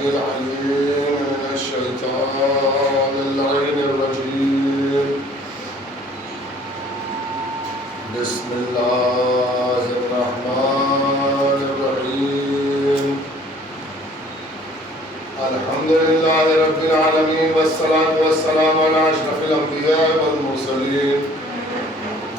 العليم من الشيطان اللعين الرجيم. بسم الله الرحمن الرحيم. الحمد لله رب العالمين والصلاة والسلام على أشرف الأنبياء والمرسلين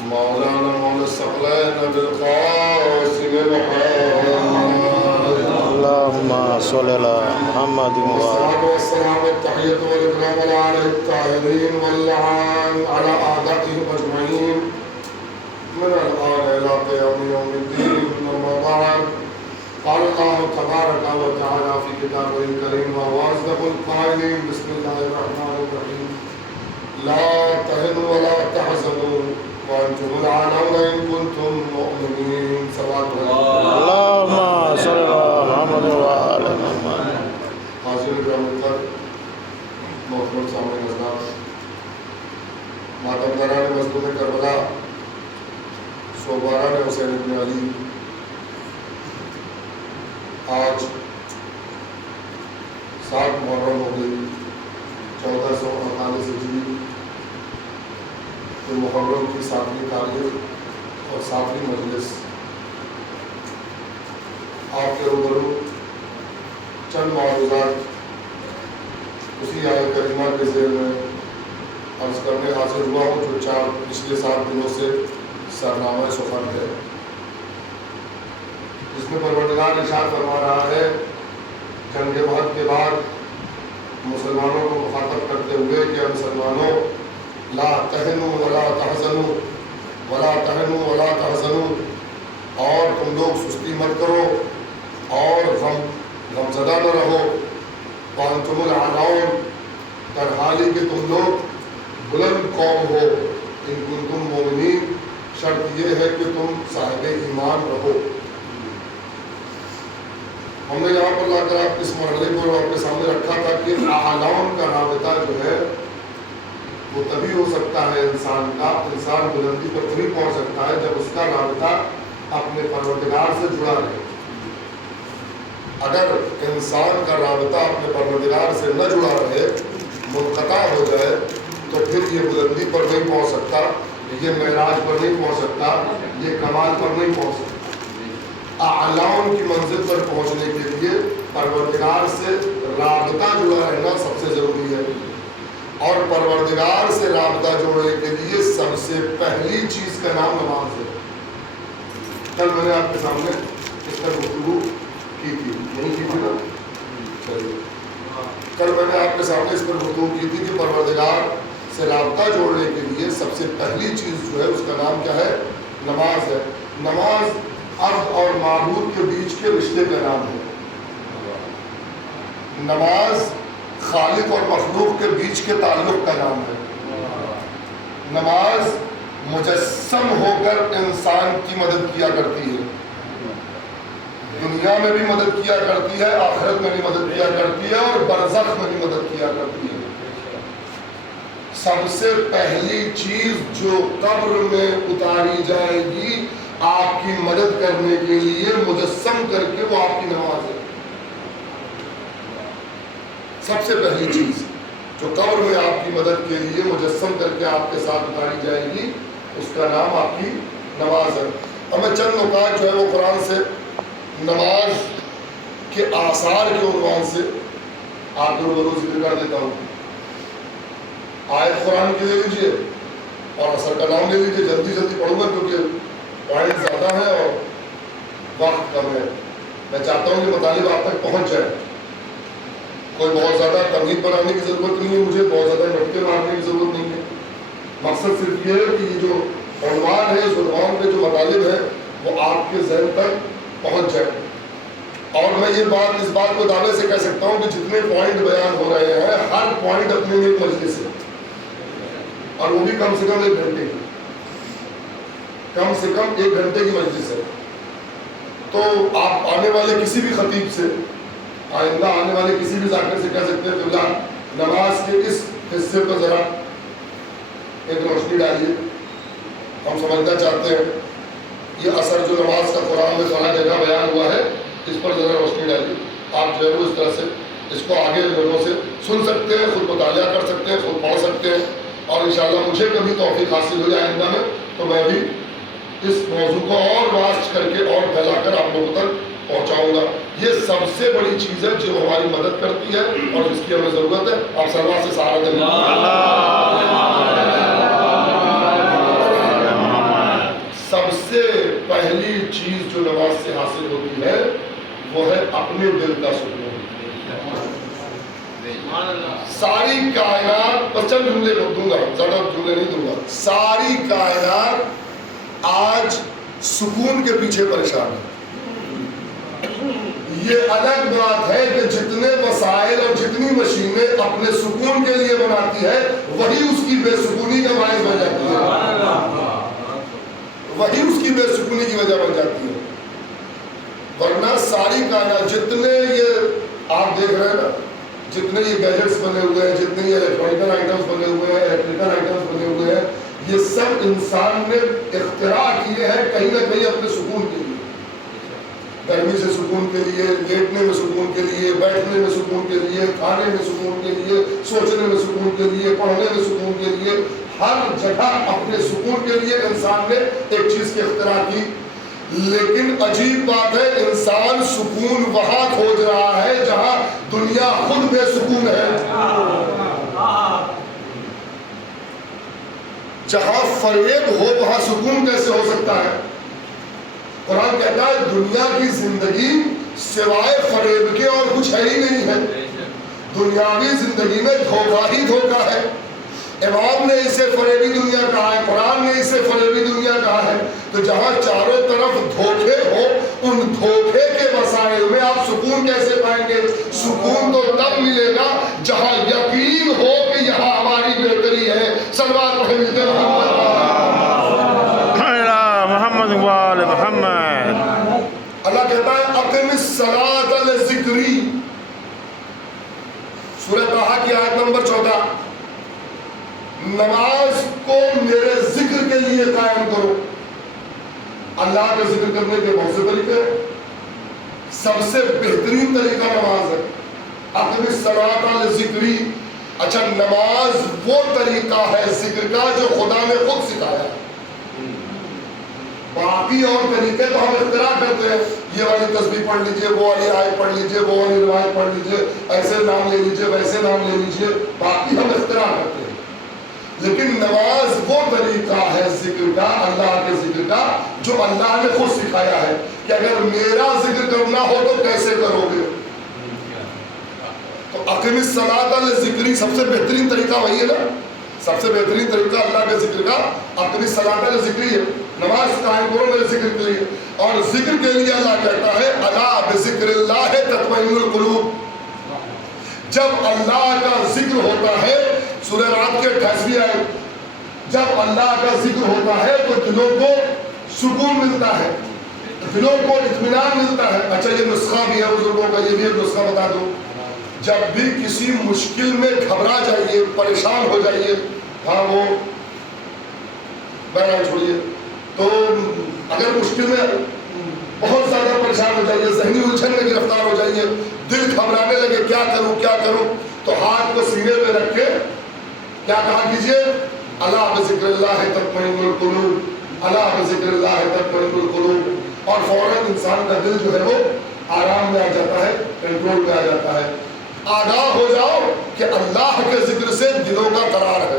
مولانا مولى الثقلين أبي القاسم محمد اللهم صل على محمد والصلاة والسلام والتحية والإكرام على آله الطاهرين واللعان على أعدائهم أجمعين من الآن إلى قيام يوم الدين. أما بعد، قال الله تبارك وتعالى في كتابه الكريم وهو أصدق القائلين: بسم الله الرحمن الرحيم. لا تهنوا ولا تحزنوا وأنتم الأعلون إن كنتم مؤمنين. صلوات الله. اللهم صل على محمد وعلى محمد. حاضر کرام محترم سامعین حضرات، ماتمداران مظلوم کربلا صوباران حسین بن علی، آج 7 محرم ہو گئی 1448 ہجری کہ محرم کی 7ویں تاریخ اور 7ویں مجلس آپ کے روبرو چند معروضات اسی آیت کریمہ کے ذیل میں عرض کرنے حاضر ہوا ہوں، جو پچھلے 7 دنوں سے سرنامہ سفر ہے، جس میں پروردگار ارشاد فرما رہا ہے جنگ احد کے بعد مسلمانوں کو مخاطب کرتے ہوئے کہ مسلمانوں، لا تہنوا ولا تحزنوا ولا تہنوا ولا تحزنوا، اور تم لوگ سستی مت کرو اور غمزدہ نہ رہو، وانتم الاعلون، در حالی کہ تم لوگ بلند قوم ہو، ان کنتم مومنین، شرط یہ ہے کہ تم صاحب ایمان رہو۔ ہم نے یہاں پر لا کر آپ اس مرحلے کو آپ کے سامنے رکھا تھا کہ اعلون کا رابطہ جو ہے وہ تبھی ہو سکتا ہے انسان بلندی پر تبھی پہنچ سکتا ہے جب اس کا رابطہ اپنے پروردگار سے جڑا رہے۔ اگر انسان کا رابطہ اپنے پروردگار سے نہ جڑا رہے، منقطع ہو جائے، تو پھر یہ بلندی پر نہیں پہنچ سکتا، یہ معراج پر نہیں پہنچ سکتا، یہ کمال پر نہیں پہنچ سکتا۔ اعلون کی منزل پر پہنچنے کے لیے پروردگار سے رابطہ جڑا رہنا سب سے ضروری ہے، اور پروردگار سے رابطہ جوڑنے کے لیے سب سے پہلی چیز کا نام نماز ہے۔ کل میں نے آپ کے سامنے اس پر گفتگو کی تھی، نہیں کی تھی نا؟ چلیے، کل میں نے آپ کے سامنے اس پر گفتگو کی تھی کہ پروردگار سے رابطہ جوڑنے کے لیے سب سے پہلی چیز جو ہے اس کا نام کیا ہے؟ نماز ہے۔ نماز عبد اور معبود کے بیچ کے رشتے کا نام ہے۔ نماز خالق اور مخلوق کے بیچ کے تعلق کا نام ہے۔ نماز مجسم ہو کر انسان کی مدد کیا کرتی ہے، دنیا میں بھی مدد کیا کرتی ہے، آخرت میں بھی مدد کیا کرتی ہے، اور برزخ میں بھی مدد کیا کرتی ہے۔ سب سے پہلی چیز جو قبر میں اتاری جائے گی آپ کی مدد کرنے کے لیے مجسم کر کے، وہ آپ کی نماز ہے۔ سب سے پہلی چیز جو قبر میں آپ کی مدد کے لیے مجسم کر کے آپ کے ساتھ اتاری جائے گی، اس کا نام آپ کی نماز ہے۔ اب میں چند نکات جو ہے وہ قرآن سے نماز کے آثار کے عنوان سے آپ کو روبرو ذکر کر دیتا ہوں۔ آیت قرآن کی لے لیجیے اور اثر کا نام لے لیجیے، جلدی جلدی پڑھوں گا کیونکہ پوائنٹ زیادہ ہے اور وقت کم ہے۔ میں چاہتا ہوں کہ مطالب آپ تک پہنچ جائے۔ کوئی بہت زیادہ تمہید بنانے کی ضرورت نہیں ہے، مجھے بہت زیادہ نٹکے مارنے کی ضرورت نہیں ہے۔ مقصد صرف یہ ہے کہ یہ جو عنوان ہے، اس عنوان پہ جو مطالب ہے وہ آپ کے ذہن تک پہنچ جائے۔ اور میں یہ اس بات کو دعوے سے کہہ سکتا ہوں کہ جتنے پوائنٹ بیان ہو رہے ہیں، ہر پوائنٹ اپنے میں ایک مجلس ہے، اور وہ بھی کم سے کم 1 گھنٹے کی، کم سے کم 1 گھنٹے کی مجلس ہے۔ تو آپ آنے والے کسی بھی خطیب سے، آئندہ آنے والے کسی بھی ذاکر سے کہہ سکتے ہیں کہ نماز کے اس حصے پر ذرا ایک روشنی ڈالیے، ہم سمجھنا چاہتے ہیں یہ اثر جو نماز کا قرآن میں فلاں جگہ بیان ہوا ہے، اس پر ذرا روشنی ڈالیے۔ آپ جو ہے وہ اس طرح سے اس کو آگے لوگوں سے سن سکتے ہیں، خود مطالعہ کر سکتے ہیں، خود پڑھ سکتے ہیں، اور انشاءاللہ مجھے کبھی توفیق حاصل ہو جائے آئندہ میں تو میں بھی اس موضوع کو اور واسط کر کے اور پھیلا کر آپ لوگوں تک پہنچاؤں گا۔ یہ سب سے بڑی چیز ہے جو ہماری مدد کرتی ہے اور جس کی ہمیں ضرورت ہے۔ آپ سروا سے سہارا دیں۔ سب سے پہلی چیز جو نماز سے حاصل ہوتی ہے وہ ہے اپنے دل کا سکون۔ ساری کائنات، بس چند جملے دوں گا، زیادہ جملے نہیں دوں گا، ساری کائنات آج سکون کے پیچھے پریشان ہے۔ یہ الگ بات ہے کہ جتنے وسائل اور جتنی مشینیں اپنے سکون کے لیے بناتی ہے وہی اس کی بے سکونی کا باعث بن جاتی ہے، وہی اس کی بے سکونی کی وجہ بن جاتی ہے۔ ورنہ ساری کائنات جتنے یہ آپ دیکھ رہے ہیں نا، جتنے یہ گیجٹس بنے ہوئے ہیں، جتنے یہ الیکٹرانکل آئٹمس بنے ہوئے ہیں، الیکٹریکل آئٹمس بنے ہوئے ہیں، یہ سب انسان نے اختراع کیے ہیں کہیں نہ کہیں اپنے سکون کے لیے، گرمی سے سکون کے لیے، لیٹنے میں سکون کے لیے، بیٹھنے میں سکون کے لیے، کھانے میں سکون کے لیے، سوچنے میں سکون کے لیے، پڑھنے میں سکون کے لیے، ہر جگہ اپنے سکون کے لیے انسان نے ایک چیز کی اختراع کی۔ لیکن عجیب بات ہے، انسان سکون وہاں کھوج رہا ہے جہاں دنیا خود بے سکون ہے، جہاں فریب ہو وہاں سکون کیسے ہو سکتا ہے؟ قرآن کہتا ہے دنیا کی زندگی سوائے فریب کے اور کچھ ہے ہی نہیں ہے، دنیاوی زندگی میں دھوکہ ہی دھوکہ ہے۔ امام نے اسے فریبی دنیا کہا ہے، قرآن نے اسے فریبی دنیا کہا ہے۔ تو جہاں چاروں طرف دھوکے ہو، ان دھوکے کے وسائل میں آپ سکون کیسے پائیں گے؟ سکون تو تب ملے گا جہاں یقین ہو کہ یہاں ہماری بہتری ہے۔ صلوات پڑھیں ملتے محمد وآل محمد۔ اللہ کہتا ہے اقم الصلاۃ لذکری، سورہ طٰہٰ کی آیت نمبر 14، نماز کو میرے ذکر کے لیے قائم کرو۔ اللہ کا ذکر کرنے کے بہت سے طریقے ہیں، سب سے بہترین طریقہ نماز ہے۔ اقم الصلاۃ لذکری، اچھا نماز وہ طریقہ ہے ذکر کا جو خدا نے خود سکھایا ہے، باقی اور طریقے تو ہم اختراع کرتے ہیں، یہ والی تسبیح پڑھ لیجئے، وہ والی آیت پڑھ لیجئے، وہ والی روایت پڑھ لیجئے، ایسے نام لے لیجئے، ویسے نام لے لیجئے، باقی ہم اختراع کرتے ہیں۔ لیکن نماز وہ طریقہ ہے ذکر کا، اللہ کے ذکر کا، جو اللہ نے خود سکھایا ہے کہ اگر میرا ذکر کرنا ہو تو کیسے کرو گے؟ تو اقم الصلاۃ لذکری، سب سے بہترین طریقہ وہی ہے نا، سب سے بہترین طریقہ اللہ کے ذکر کا اقم الصلاۃ لذکری ہے، نماز قائم کرو میرے ذکر کے لیے۔ اور ذکر کے لیے اللہ کہتا ہے الا بذکر اللہ تطمئن القلوب، جب اللہ کا ذکر ہوتا ہے، سورہ رات کی 28ویں آیت، جب اللہ کا ذکر ہوتا ہے تو دلوں کو سکون ملتا ہے، دلوں کو اطمینان ملتا ہے۔ اچھا یہ نسخہ بھی ہے بزرگوں کا، یہ بھی ایک نسخہ بتا دوں، جب بھی کسی مشکل میں گھبرا جائیے، پریشان ہو جائیے، ہاں وہ بیان چھوڑیے، تو اگر مشکل میں بہت زیادہ پریشان ہو جائیے، ذہنی الجھن میں گرفتار ہو جائیے، دل گھبرانے لگے کیا کروں کیا کروں، تو ہاتھ کو سینے پہ رکھ کے کیا کہا کیجئے، الا بذکر اللہ تطمئن القلوب، الا بذکر اللہ تطمئن القلوب، اور فوراً انسان کا دل جو ہے وہ آرام میں آ جاتا ہے، کنٹرول میں آ جاتا ہے۔ آگاہ ہو جاؤ کہ اللہ کے ذکر سے دلوں کا قرار ہے،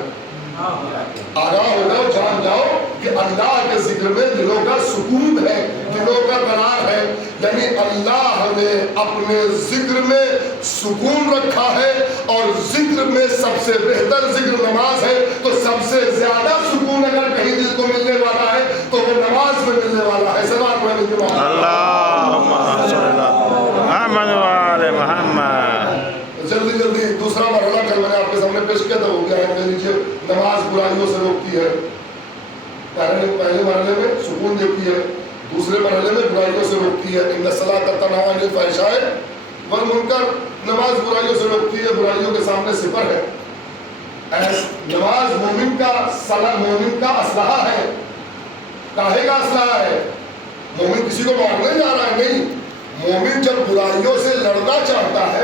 آگاہ ہو جاؤ، جان جاؤ کہ اللہ کے ذکر میں دلوں کا سکون ہے، دلوں کا قرار ہے، یعنی اللہ نے اپنے ذکر میں سکون رکھا ہے، اور ذکر میں سب سے بہتر ذکر نماز ہے، تو سب سے زیادہ سکون اگر کہیں دل کو ملنے والا ہے تو وہ نماز میں ملنے والا ہے۔ سلام علیکم اللہم صلی محمد وآل محمد۔ جلدی جلدی دوسرا مرحلہ کل میں نے آپ کے سامنے پیش کیا تھا، وہ کیا ہے کہ نیچے نماز برائیوں سے روکتی ہے، پہلے مرحلے میں سکون دیتی ہے، دوسرے مرحلے میں برائیوں سے روکتی ہے، ان الصلاۃ تنہی عن الفحشاء والمنکر، نماز برائیوں سے روکتی ہے، برائیوں کے سامنے سپر ہے۔ نماز مومن کا اسلحہ ہے، کاہے کا اسلحہ ہے؟ مومن کسی کو مارنے جا رہا ہے نہیں، مومن جب برائیوں سے لڑنا چاہتا ہے،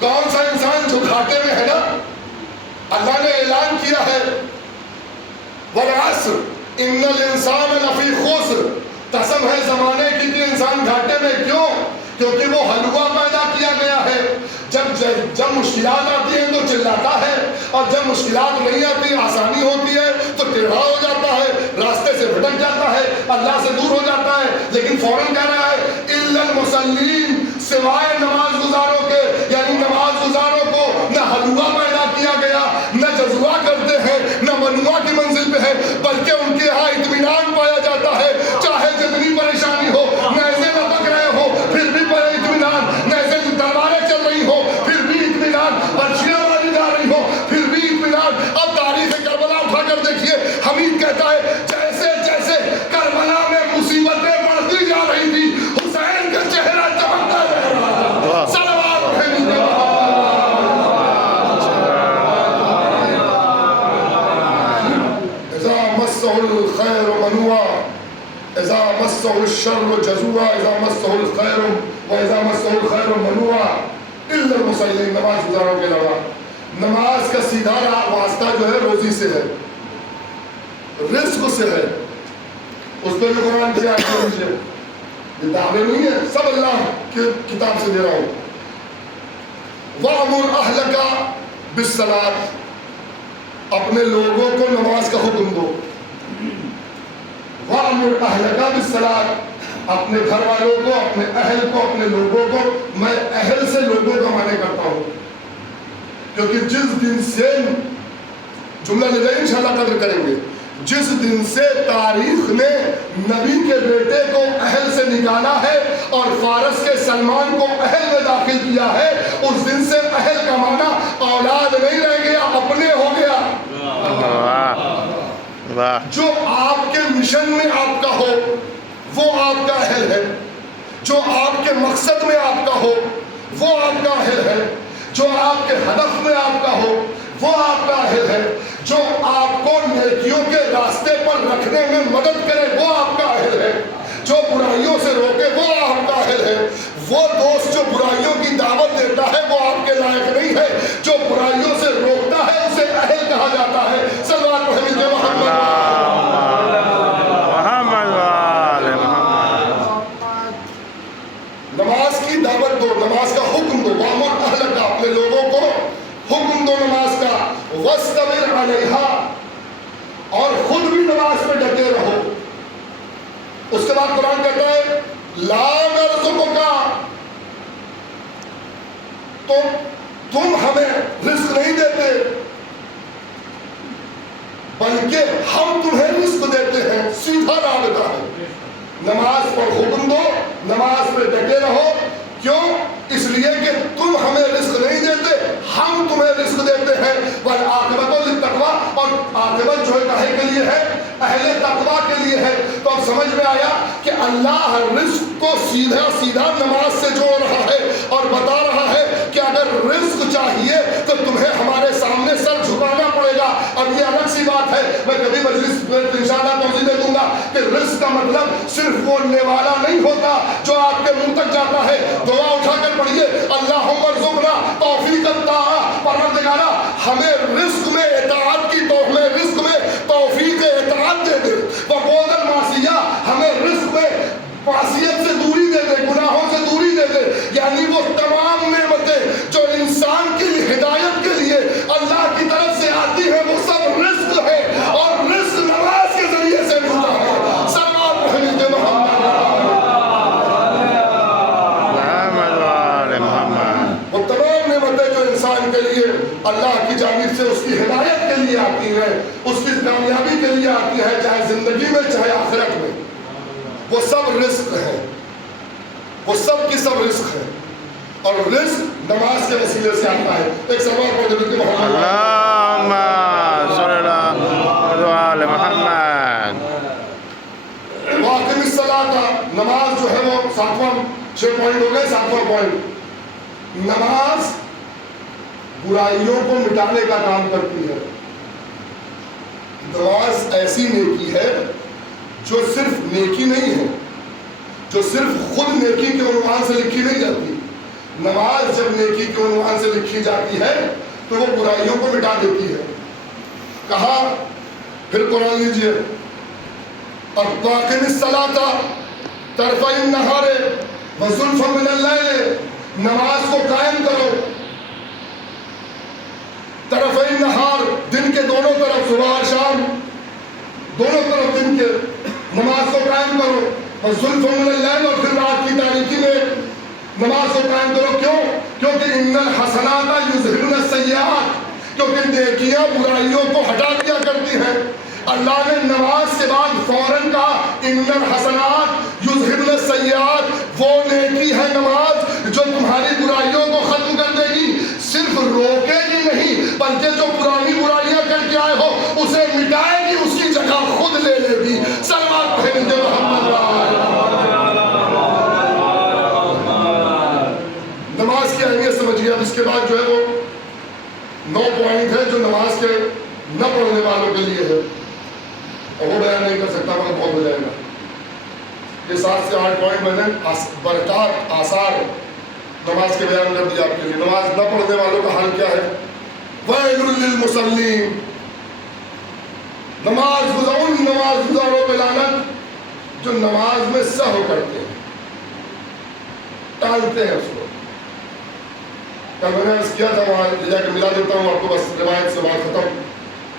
کون سا انسان جو گھاٹے میں ہے نا؟ اللہ نے اعلان کیا ہے والعصر ان الانسان لفی خسر، قسم ہے زمانے کی کہ انسان گھاٹے میں. کیوں؟ کیونکہ وہ حلوہ پیدا کیا گیا ہے. جب مشکلات آتی ہیں تو چلاتا ہے، اور جب مشکلات نہیں آتی آسانی ہوتی ہے تو ٹیڑھا ہو جاتا ہے، راستے سے بھٹک جاتا ہے، اللہ سے دور ہو جاتا ہے. لیکن فوراً کہہ رہا ہے الا المصلین، سوائے نماز گزاروں کے. یعنی نماز گزاروں کو نہ حلوہ پیدا کیا گیا، نہ جذبہ کرتے ہیں، نہ منوا کی منزل پہ ہے، بلکہ ان کے یہاں اطمینان پایا جاتا ہے. چاہے جتنی پریشانی ہو، نیزے لپک رہے ہو پھر بھی اطمینان، نیزے تلواریں چل رہی ہو پھر بھی اطمینان، برچیاں ماری جا رہی ہو پھر بھی اطمینان. اب تاریخ کربلا اٹھا کر دیکھیے، حمید کہتا ہے جیسے جیسے کربلا میں مصیبتیں بڑھتی جا رہی تھی حسین کا چہرہ چمکتا رہ رہا تھا. صلوات ہے مجھے اذا مسه الخير منوعا اذا مسه الشر جزوعا اذا مسه الخير واذا مسه الخير منوعا الا المصلين. نماز گزاروں کے علاوہ نماز کا سیدھا واسطہ جو ہے روزی سے ہے، رزق سے ہے. اس پہ بھی قرآن کی آیت ہے، یہ دعوے نہیں ہے، سب اللہ کی کتاب سے دے رہا ہوں. وَأْمُرْ أَهْلَكَ بِالصَّلَاةِ، اپنے لوگوں کو نماز کا حکم دو. وَأْمُرْ أَهْلَكَ بِالصَّلَاةِ، اپنے گھر والوں کو، اپنے اہل کو، اپنے لوگوں کو. میں اہل سے لوگوں کا معنی کرتا ہوں، کیونکہ جس دن سے جملہ لے انشاءاللہ قدر کریں گے، جس دن سے تاریخ نے نبی کے بیٹے کو اہل سے نکالا ہے اور فارس کے سلمان کو اہل میں داخل کیا ہے، اس دن سے اہل کا معنی اولاد نہیں رہ گیا، اپنے ہو گیا. جو آپ کے مشن میں آپ کا ہو وہ آپ کا اہل ہے، جو آپ کے مقصد میں آپ کا ہو وہ آپ کا اہل ہے، جو آپ کے ہدف میں آپ کا ہو وہ آپ کا اہل ہے، جو آپ کو نیکیوں کے راستے پر رکھنے میں مدد کرے وہ آپ کا اہل ہے، جو برائیوں سے روکے وہ آپ کا اہل ہے. وہ دوست جو برائیوں کی دعوت دیتا ہے وہ آپ کے لائق نہیں ہے، جو برائیوں سے روکتا ہے اسے اہل کہا جاتا ہے. صلوات محمد نماز کی دعوت دو، نماز کا حکم دو. وَأْمُرْ أَهْلَكَ، اپنے لوگوں کو حکم دو نماز کا. وَاسْتَمِرْ عَلَيْهَا، اور خود بھی نماز پہ ڈٹے رہو. اس کے بعد قرآن کہتا ہے لَا نَرْزُقُكَ، تو تم ہمیں رزق نہیں دیتے بلکہ ہم تمہیں رزق دیتے ہیں. سیدھا رابطہ ہے. نماز پر حکم دو، نماز پہ ڈٹے رہو. کیوں؟ اس لیے کہ تم ہمیں رزق نہیں دیتے، ہم تمہیں رزق دیتے ہیں. والعاقبۃ للتقویٰ، اور عاقبت جو ہے کاہے کے لیے ہے؟ اہل تقویٰ کے لیے ہے. تو اب سمجھ میں آیا کہ اللہ رزق کو سیدھا سیدھا نماز سے جوڑ رہا ہے اور بتا رہا ہے کہ اگر رزق چاہیے تو تمہیں ہمارے سامنے سر جھکانا پڑے گا. اب یہ الگ سی بات ہے، میں کبھی مجلس میں انشاءاللہ توضیح دے دوں گا کہ رزق کا مطلب صرف وہ نوالا نہیں ہوتا جو آپ کے منہ تک جاتا ہے. دعا اٹھا کر پڑھیے اللہم ارزقنا توفیق الطاعہ، پروردگارا ہمیں رزق میں اطاعت کی رزق میں توفیق اطاعت دے دے. وبعد المعصیہ، ہمیں رزق میں معصیت سے دوری دے دے، گناہوں سے دوری دے دے. یعنی وہ تمام نعمتیں جو انسان کی ہدایت کے لیے اللہ کی طرف سے آتی ہیں وہ سب رزق ہے، اور رزق نماز کے ذریعے سے ملتا ہے. صلوات محمد وہ تمام نعمتیں جو انسان کے لیے اللہ کی جانب سے اس کی ہدایت کے لیے آتی ہے، اس کی کامیابی کے لیے آتی ہے، چاہے زندگی میں چاہے آخرت میں، وہ سب رزق ہے، وہ سب کی سب رزق ہے. اور رزق نماز کے وسیلے سے آتا ہے. ایک سوال پڑھ دے محمد اللہم صلی اللہ علیہ محمد. واقعی الصلاۃ، نماز جو ہے وہ 6 پوائنٹ ہو گئے. 7واں پوائنٹ، نماز برائیوں کو مٹانے کا کام کرتی ہے. نماز ایسی نیکی ہے جو صرف نیکی نہیں ہے، جو صرف خود نیکی کے عنوان سے لکھی نہیں جاتی، نماز جب نیکی کے عنوان سے لکھی جاتی ہے تو وہ برائیوں کو مٹا دیتی ہے. کہا پھر قرآن لیجئے اقیم الصلاۃ طرفی النہار وزلفا من اللیل، نماز کو قائم کرو طرفی النہار، دن کے دونوں طرف، صبح اور شام دونوں طرف دن کے نماز کو قائم کرو. وزلفا من اللیل، اور پھر رات کی تاریکی میں نماز کو قائم کرو. کیوں؟ کیونکہ ان الحسنات یذہبن السیئات، کیونکہ نیکیاں برائیوں کو ہٹا دیا کرتی ہیں. اللہ نے نماز کے بعد فوراً کہا ان الحسنات یذہبن السیئات، وہ نیکی ہے نماز جو تمہاری برائیوں کو ختم کر دے گی. صرف روکے گی نہیں بلکہ جو پرانی برائیاں کر کے آئے ہو اسے مٹائے گی، اس کی جگہ خود لے لے گی. صلوات پڑھیں جو محمد نماز کی اہمیت سمجھیے. اب اس کے بعد جو ہے وہ 9 پوائنٹ ہے جو نماز کے نہ پڑھنے والوں کے لیے ہے، اور وہ بیان نہیں کر سکتا، مگر بہت ہو جائے گا. یہ 7 سے 8 پوائنٹ میں نے برکات آثار نماز کے بیان کر دیا آپ کے لیے. نماز نہ پڑھنے والوں کا حال کیا ہے؟ وَيْلٌ لِّلْمُصَلِّينَ، نماز گزاروں پہ لعنت جو نماز میں سہو کرتے ہیں، ٹالتے ہیں اس کو. کل میں نے عرض کیا تھا، وہاں لے جا کے ملا دیتا ہوں آپ کو، بس روایت سے بات ختم.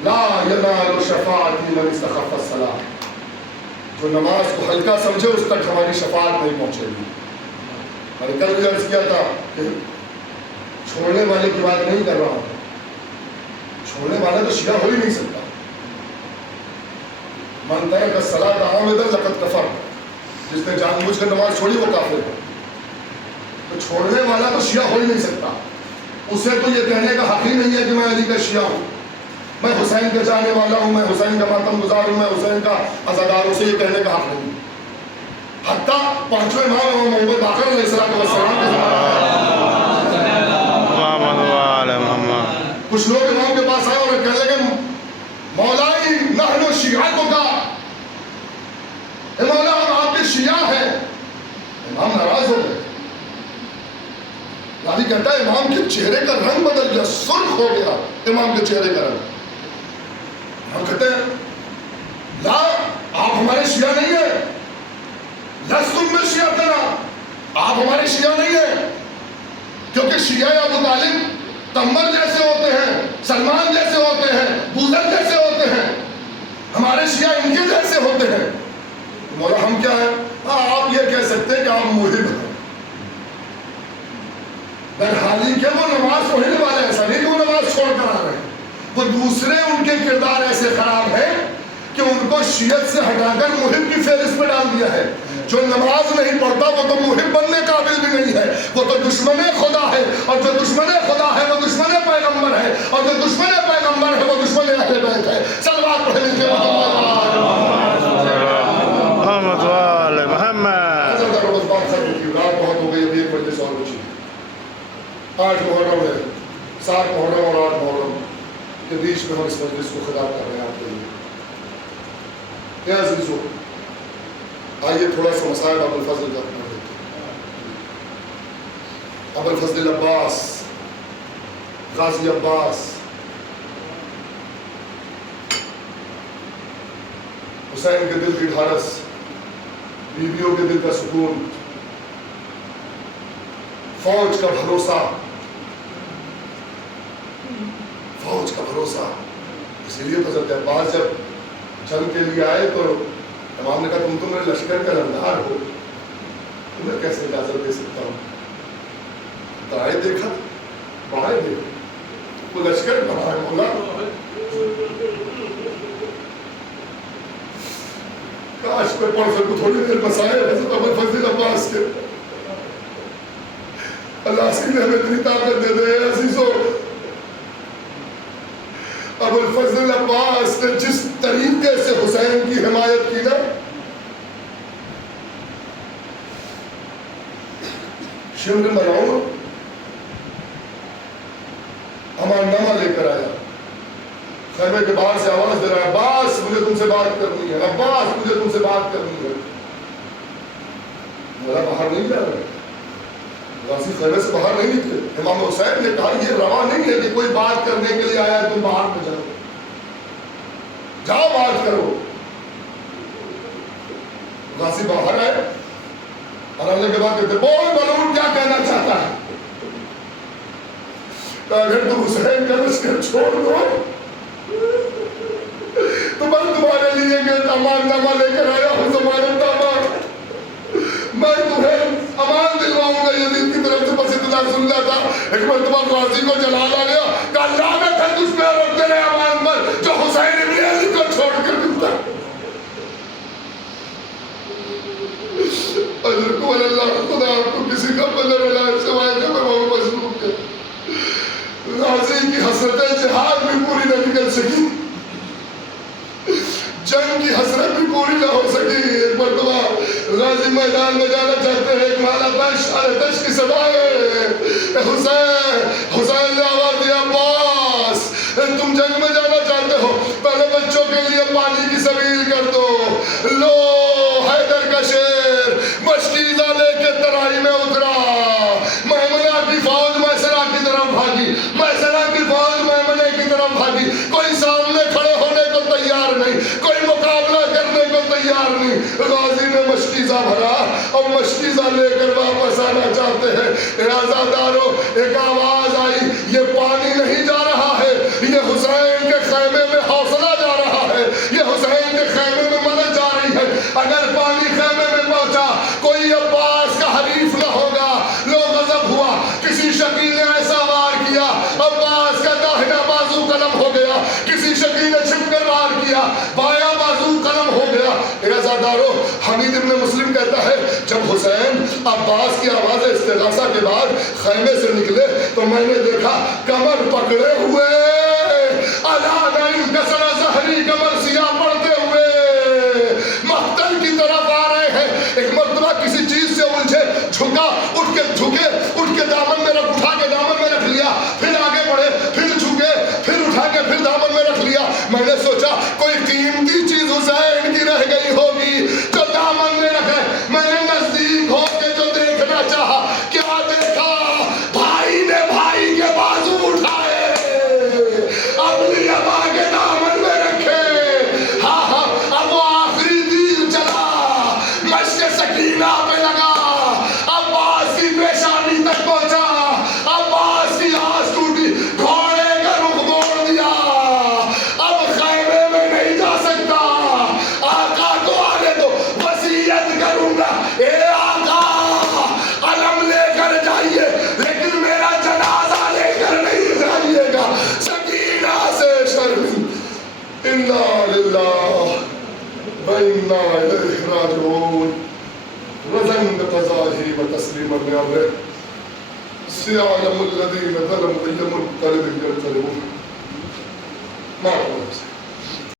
لا ینال شفاعتی من استخف الصلاۃ، جو نماز کو ہلکا سمجھے اس تک ہماری شفاعت نہیں پہنچے گی. میں نے کل بھی عرض کیا تھا کہ چھوڑنے والے کی بات نہیں کر رہا ہوں، چھوڑنے والا تو شیعہ ہو ہی نہیں سکتا. من ترک الصلاۃ عامدا لقد کفر، جس نے جان بوجھ کر نماز چھوڑی وہ کافر ہے. تو چھوڑنے والا تو شیعہ ہو ہی نہیں سکتا. اسے تو یہ کہنے کا حق ہی نہیں ہے کہ میں علی کا شیعہ ہوں، میں حسین کا جانے والا ہوں، میں حسین کا ماتم گزار ہوں، میں حسین کا عزادار ہوں. اسے یہ کہنے کا حق نہیں. حتیٰ 5ویں امام محمد باقر علیہ السلام کے کچھ لوگ امام کے پاس آئے اور کہنے لگے مولائی نحن شیعتک، اے مولا ہم آپ کے شیعہ ہیں. امام ناراض ہو گئے. راوی کہتا ہے امام کے چہرے کا رنگ بدل گیا، سرخ ہو گیا امام کے چہرے کا رنگ. ہم کہتے ہیں لا آپ ہمارے شیعہ نہیں ہیں، لستم من شیعتنا، آپ ہمارے شیعہ نہیں ہیں، کیونکہ شیعہ ابو طالب تمر جیسے ہوتے ہیں، سلمان جیسے ہوتے ہیں، بوذر جیسے ہوتے ہیں، ہمارے شیعہ ان کے جیسے ہوتے ہیں. مولا ہم کیا ہیں؟ آپ یہ کہہ سکتے ہیں کہ آپ محب ہیں، بہرحالی کہ وہ نماز پڑھنے والے، ایسا نہیں کہ وہ نماز چھوڑ کر آ رہے ہیں. وہ دوسرے ان کے کردار ایسے خراب ہیں کہ ان کو شیعت سے ہٹا کر محب کی فہرست میں ڈال دیا ہے. جو نماز نہیں پڑھتا وہ تو محب بننے قابل بھی نہیں ہے، وہ تو دشمن خدا ہے، اور جو دشمن خدا ہے وہ دشمن پیغمبر ہے، اور جو دشمن پیغمبر ہے وہ دشمن اہل بیت ہے. صلوات پڑھیں کے محمد وآل محمد. رات بہت ہو گئی، ابھی 1 بجے سے اور بچی. 8 محرم ہے، 7 محرم اور 8 محرم کے بیچ میں ہم اس مجلس کو خطاب کر رہے ہیں آپ کے لیے. کیا عزیزو، آئیے تھوڑا سا مسائل ابو الفضل کا پڑھ لیتے ہیں. ابو الفضل عباس، غازی عباس، حسین کے دل کی ڈھارس، بیویوں کے دل کا سکون، فوج کا بھروسہ، فوج کا بھروسہ. اسی لیے تو حضرت عباس جب جنگ کے لیے آئے تو امام نے کہا تم تو میرے لشکر کا لردار ہو، تمہیں کیسے اجازت دے سکتا ہوں؟ دائیں دیکھا بائیں دیکھا، وہ لشکر کہاں ہے مولا؟ کاش میں پڑھ سکوں تھوڑی دیر مسائل حضرت ابو الفضل عباس کے. اللہ سینے ہمیں اتنی طاقت دے دے. عزیزو، ابو الفضل عباس نے جس طریقے سے حسین کی حمایت کی نا، شمر ملعون اماننامہ لے کر آیا، خیمے کے باہر سے آواز دے رہا ہے عباس مجھے تم سے بات کرنی ہے، عباس مجھے تم سے بات کرنی ہے. میرا باہر نہیں جا رہا، غازی خیمے سے باہر نہیں نکلے. امام حسین نے کہا یہ روا نہیں ہے کہ کوئی بات کرنے کے لیے آیا ہے تم باہر میں جاؤ، جاؤ بات کرو. غازی باہر آئے اور اللہ کے بعد کہتے بول ملعون کیا کہنا چاہتا ہے؟ کہ اگر تم حسین کا لشکر چھوڑ دو تو میں تمہارے لیے امان نامہ لے کر آیا ہوں، ضمانت نامہ. میں تمہیں امان دلواؤں گا. یزید کی طرف سے بس اتنا سن لیا تھا. ایک مرتبہ غازی کو جلال آ گیا کہ لعنت ہے تجھ پہ اور تیرے امان پر جو حسین ابن علی کو چھوڑ کر ملتا. اجر کو اللہ خدا آپ کو کسی کا بدل اللہ سوائے کہ میں وہ مظلوم ہے. غازی کی حسرت جہاد بھی پوری نہ نکل سکی، جنگ کی حسرت بھی پوری نہ ہو سکی. ایک مرتبہ غازی میدان میں جانا چاہتے ہیں. ایک مالا دش دش کی صدا ہے. حسین حسین نے آواز دیا عباس تم جنگ میں جانا چاہتے ہو، پہلے بچوں کے لیے پانی کی سبیل کر دو. لو حیدر کا شیر مشکیزہ لے کے ترائی میں اترا. میمنہ کی فوج میسرہ کی طرف بھاگی، میسرہ کی فوج میمنہ کی طرف بھاگی. کوئی سامنے کھڑے ہونے کو تیار نہیں، کوئی مقابلہ کرنے کو تیار نہیں. غازی نے مشکیزہ بھرا اور مشکیزہ لے کر واپس آنا چاہتے ہیں. عزادارو ایک آواز آئی یہ پانی نہیں جا رہا ہے، یہ حسین کے خیمے میں حوصلہ جا رہا ہے، یہ حسین کے خیمے میں مدد جا رہی ہے. اگر پانی خیمے میں پہنچا کوئی عباس کا حریف نہ ہوگا. لوگ غضب ہوا، کسی شکیل نے ایسا وار کیا عباس کا داہنا بازو قلم ہو گیا، کسی شکیل نے چھپ کر وار کیا بایاں بازو قلم ہو گیا. عزادارو حمید ابن مسلم کہتا ہے جب حسین عباس کی آواز استغاثہ کے بعد خیمے سے نکلے تو میں نے دیکھا کمر پکڑے ہوئے الا نہیں کسر ظہری کمر سیاہ پڑتے ہوئے مقتل کی طرف آ رہے ہیں. ایک مرتبہ کسی چیز سے الجھے، جھکا، اٹھ کے جھکے، اٹھ کے دامن میں رکھ، اٹھا کے دامن میں رکھ لیا، پھر آگے بڑھے، پھر جھکے، پھر اٹھا کے پھر دامن میں رکھ لیا. میں نے سوچا کوئی قیمتی چیز حسین کی رہ گئی ہوگی جو دامن میں رکھے. میں نے نزدیک ہو کے جو دیکھنا چاہا کیا دیکھا، بھائی نے بھائی کے بازو اٹھائے اپنی ابا کے دامن میں رکھے. ہاں ہاں اب وہ آخری تیر چلا، مشق سکینہ پہ لگا، عباس کی پیشانی تک پہنچا، عباس کی آس ٹوٹی، گھوڑے کا رخ موڑ دیا. اب خیمے میں نہیں جا سکتا، آقا کو آنے دو، وصیت کروں گا اے آقا علم لے کر جائیے لیکن میرا جنازہ لے کر نہیں جائیے گا. سکینہ سے شرمی انا للہ و انا الیہ راجعون. رزن بتظاہری و تسلیم الامر سیعلم الذین ظلموا منقلب